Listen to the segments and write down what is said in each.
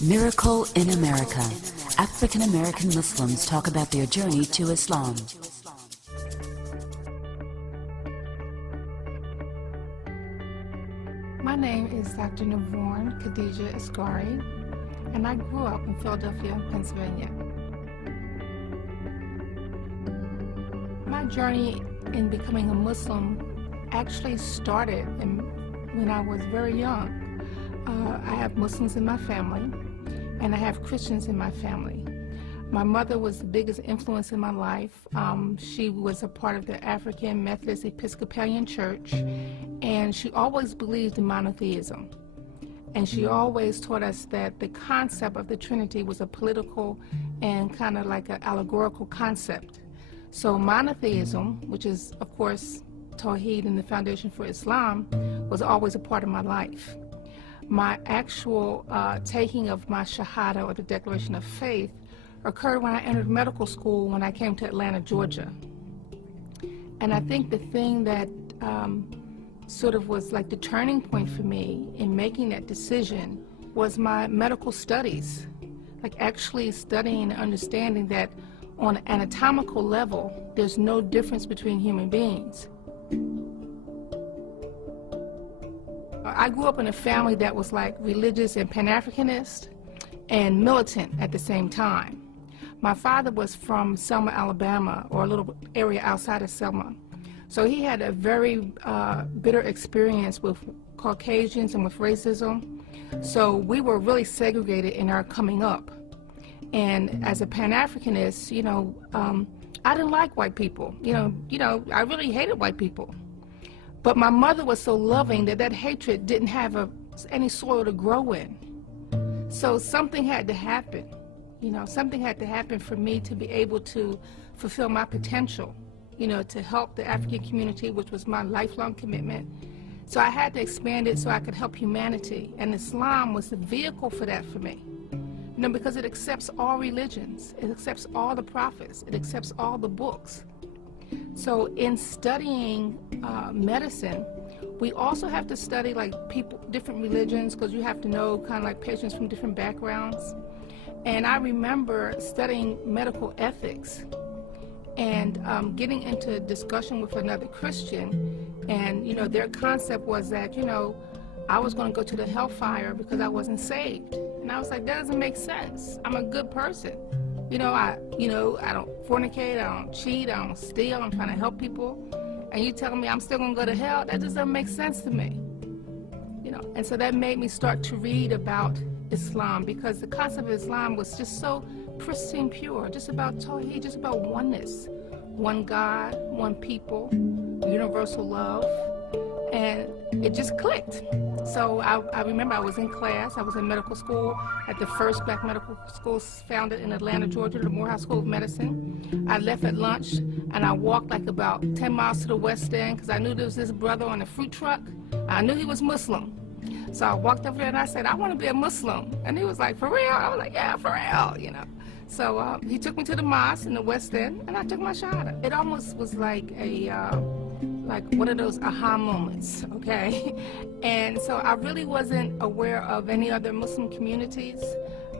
Miracle in America. African American Muslims talk about their journey to Islam. My name is Dr. Navorn Khadija Asghari, and I grew up in Philadelphia, Pennsylvania. My journey in becoming a Muslim actually started when I was very young. I have Muslims in my family, and I have Christians in my family. My mother was the biggest influence in my life. She was a part of the African Methodist Episcopalian Church, and she always believed in monotheism. And she always taught us that the concept of the Trinity was a political and kind of like an allegorical concept. So monotheism, which is, of course, Tawheed and the foundation for Islam, was always a part of my life. My actual taking of my Shahada, or the Declaration of Faith, occurred when I entered medical school when I came to Atlanta, Georgia. And I think the thing that sort of was like the turning point for me in making that decision was my medical studies, like actually studying and understanding that on an anatomical level, there's no difference between human beings. I grew up in a family that was like religious and Pan-Africanist and militant at the same time. My father was from Selma, Alabama, or a little area outside of Selma. So he had a very bitter experience with Caucasians and with racism. So we were really segregated in our coming up. And as a Pan-Africanist, I didn't like white people. I really hated white people. But my mother was so loving that hatred didn't have any soil to grow in. So something had to happen. Something had to happen for me to be able to fulfill my potential, to help the African community, which was my lifelong commitment. So I had to expand it so I could help humanity. And Islam was the vehicle for that for me. Because it accepts all religions, it accepts all the prophets, it accepts all the books. So in studying medicine, we also have to study like different religions, because you have to know kind of like patients from different backgrounds. And I remember studying medical ethics and getting into a discussion with another Christian, and their concept was that I was going to go to the hellfire because I wasn't saved. And I was like, that doesn't make sense. I'm a good person. I don't fornicate, I don't cheat, I don't steal, I'm trying to help people. And you telling me I'm still gonna go to hell? That just doesn't make sense to me. And so that made me start to read about Islam, because the concept of Islam was just so pristine pure, just about Tawheed, just about oneness. One God, one people, universal love, and it just clicked. So I remember I was in class, I was in medical school at the first black medical school founded in Atlanta, Georgia, the Morehouse School of Medicine. I left at lunch and I walked like about 10 miles to the West End because I knew there was this brother on a fruit truck. I knew he was Muslim. So I walked up there and I said, I want to be a Muslim. And he was like, for real? I was like, yeah, for real, So he took me to the mosque in the West End and I took my shahada. It almost was like like one of those aha moments, okay? And so I really wasn't aware of any other Muslim communities.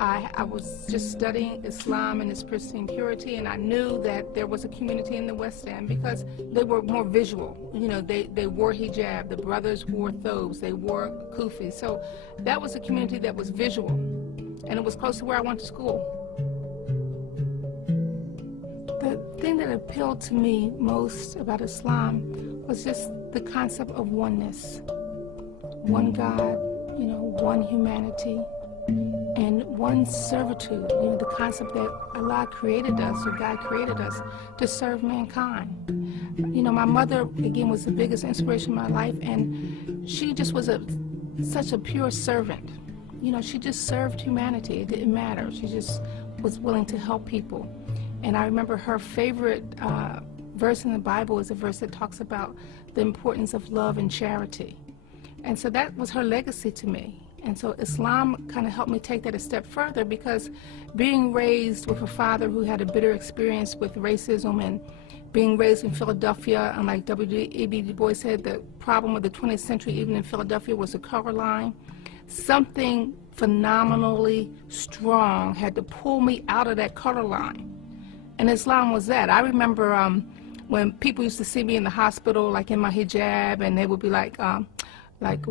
I was just studying Islam and its pristine purity, and I knew that there was a community in the West End because they were more visual. They wore hijab, the brothers wore thobes, they wore kufi. So that was a community that was visual, and it was close to where I went to school. The thing that appealed to me most about Islam was just the concept of oneness. One God, one humanity, and one servitude, the concept that Allah created us, or God created us, to serve mankind. My mother, again, was the biggest inspiration in my life, and she just was such a pure servant. She just served humanity. It didn't matter. She just was willing to help people. And I remember her favorite verse in the Bible is a verse that talks about the importance of love and charity. And so that was her legacy to me. And so Islam kind of helped me take that a step further, because being raised with a father who had a bitter experience with racism and being raised in Philadelphia, and like W.E.B. Du Bois said, the problem of the 20th century, even in Philadelphia, was the color line. Something phenomenally strong had to pull me out of that color line. And Islam was that. I remember when people used to see me in the hospital, like in my hijab, and they would be like,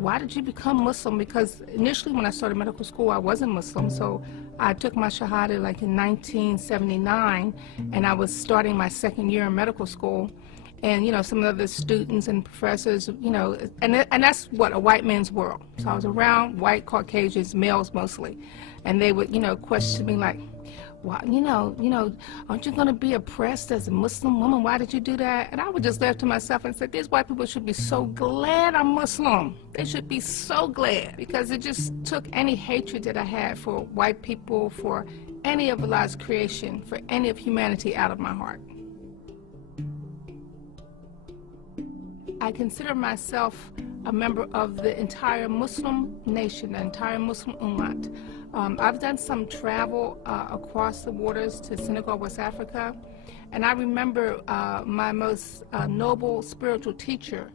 why did you become Muslim? Because initially when I started medical school, I wasn't Muslim. So I took my Shahada like in 1979, and I was starting my second year in medical school. And, you know, some of the students and professors, you know, and that's what, a white man's world. So I was around white Caucasians, males mostly. And they would, you know, question me like, why, you know, aren't you going to be oppressed as a Muslim woman? Why did you do that? And I would just laugh to myself and say, these white people should be so glad I'm Muslim. They should be so glad, because it just took any hatred that I had for white people, for any of Allah's creation, for any of humanity out of my heart. I consider myself a member of the entire Muslim nation, the entire Muslim Ummah. I've done some travel across the waters to Senegal, West Africa, and I remember my most noble spiritual teacher,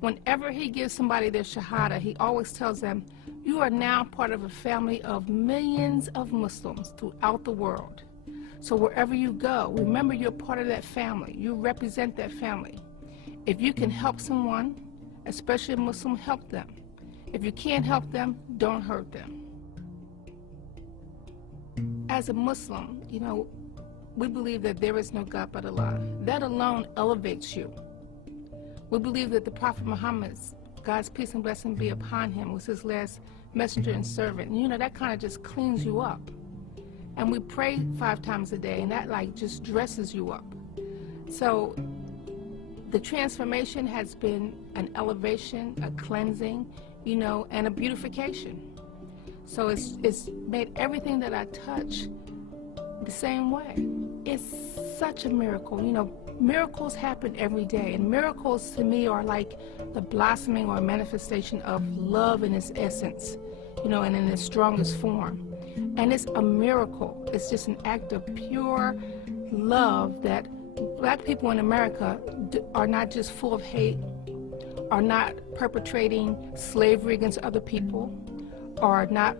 whenever he gives somebody their Shahada, he always tells them, you are now part of a family of millions of Muslims throughout the world. So wherever you go, remember you're part of that family. You represent that family. If you can help someone, especially a Muslim, help them. If you can't help them, don't hurt them. As a Muslim, you know, we believe that there is no God but Allah. That alone elevates you. We believe that the Prophet Muhammad, God's peace and blessing be upon him, was his last messenger and servant. And, you know, that kind of just cleans you up. And we pray 5 times a day, and that like just dresses you up. So the transformation has been an elevation, a cleansing, you know, and a beautification. So it's made everything that I touch the same way. It's such a miracle. You know, miracles happen every day, and miracles to me are like the blossoming or manifestation of love in its essence, you know, and in its strongest form. And it's a miracle. It's just an act of pure love that Black people in America are not just full of hate, are not perpetrating slavery against other people, are not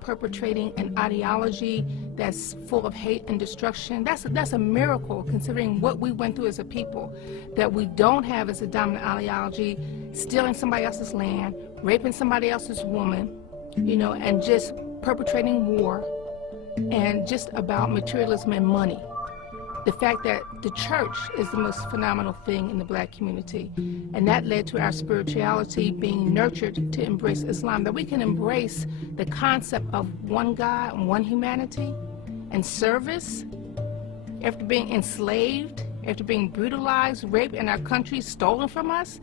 perpetrating an ideology that's full of hate and destruction. That's a miracle, considering what we went through as a people, that we don't have as a dominant ideology, stealing somebody else's land, raping somebody else's woman, you know, and just perpetrating war, and just about materialism and money. The fact that the church is the most phenomenal thing in the Black community, and that led to our spirituality being nurtured to embrace Islam, that we can embrace the concept of one God and one humanity and service after being enslaved, after being brutalized, raped, and our country stolen from us.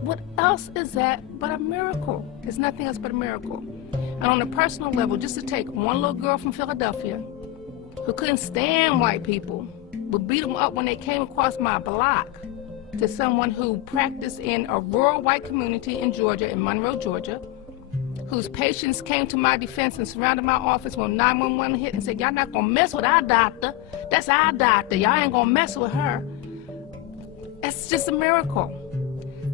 What else is that but a miracle? It's nothing else but a miracle. And on a personal level, just to take one little girl from Philadelphia who couldn't stand white people, would beat them up when they came across my block, to someone who practiced in a rural white community in Georgia, in Monroe, Georgia, whose patients came to my defense and surrounded my office when 911 hit and said, y'all not gonna mess with our doctor. That's our doctor. Y'all ain't gonna mess with her. That's just a miracle.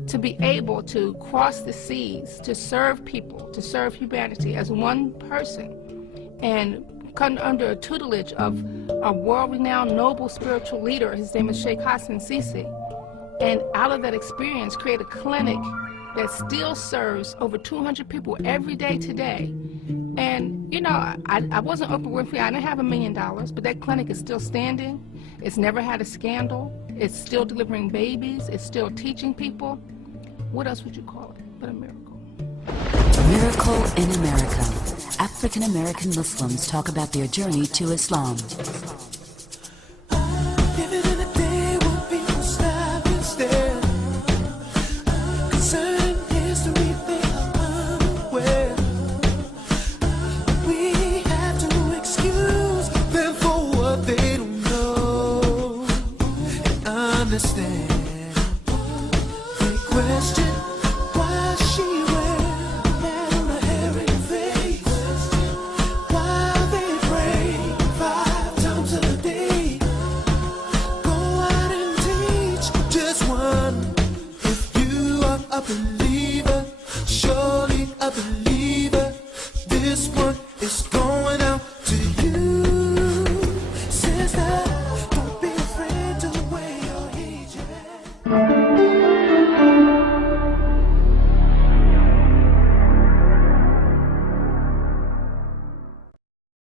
To be able to cross the seas, to serve people, to serve humanity as one person, and come under a tutelage of a world-renowned noble spiritual leader. His name is Sheikh Hassan Sisi. And out of that experience, create a clinic that still serves over 200 people every day today. And, you know, I wasn't Oprah Winfrey. I didn't have $1 million, but that clinic is still standing. It's never had a scandal. It's still delivering babies. It's still teaching people. What else would you call it but a miracle? Miracle in America. African American Muslims talk about their journey to Islam. While they pray 5 times a believer, surely a believer. This one is going out to you. Sister, don't be afraid to wear your hijab.